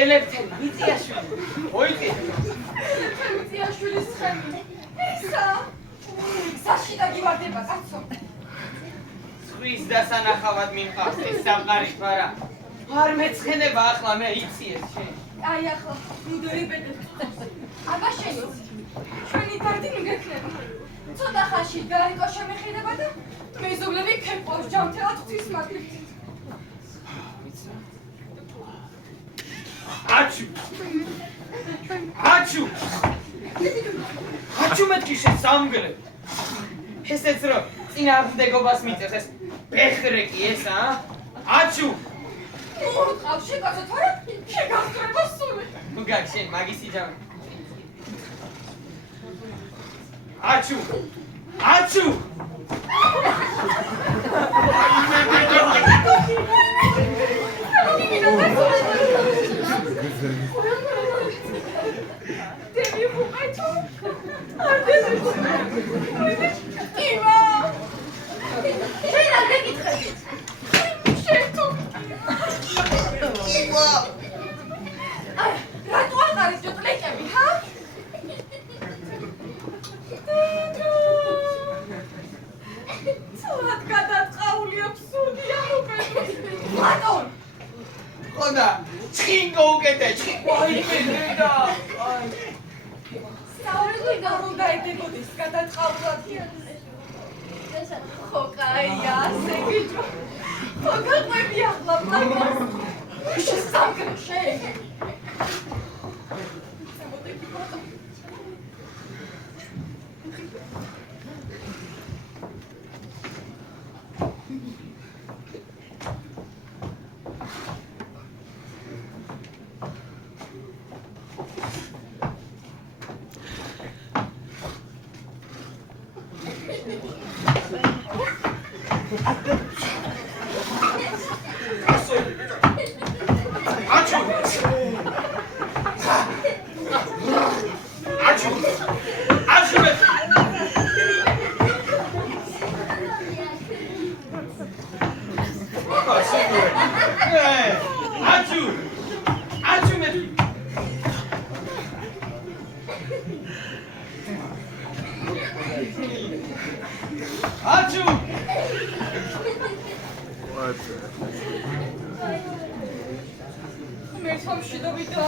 ელექტენ მიწიაშვილი მოიწი მიწიაშვილის ცხენი ისა საშიდა გივარდება კაცო ხვის დასანახავად მიმყავს ეს სამყარის ვარა არ მეცხენება ახლა მე იცი ეს შენ აი ახლა ნუდერი ბედებს აბა შეიცი ჩვენი დარდი ნუ გექნება ცოტა ხანში გარიკო შემეხიდება და მეზობლები ქეპყავს ჯამთელად ღვთის მაგრით აჩუ მეთქი შენ სამგლე ესეც რო წინააღმდეგობას მიწევს ეს ბეხრეკი ეს აჩუ ყავს შეკაცო თორე შეგასწრება სული ნუ გაკ შენ მაგის იჯამე აჩუ ხოდა ჩხინგო უკეთე ვაიმე საურეგვი გამონდა ებებოდის გადაწყავლად ხო კაია ასე გიჯო ხო გაყვები ახლა პლაკას შესამგლე შეეგი მე სამში და ვიდა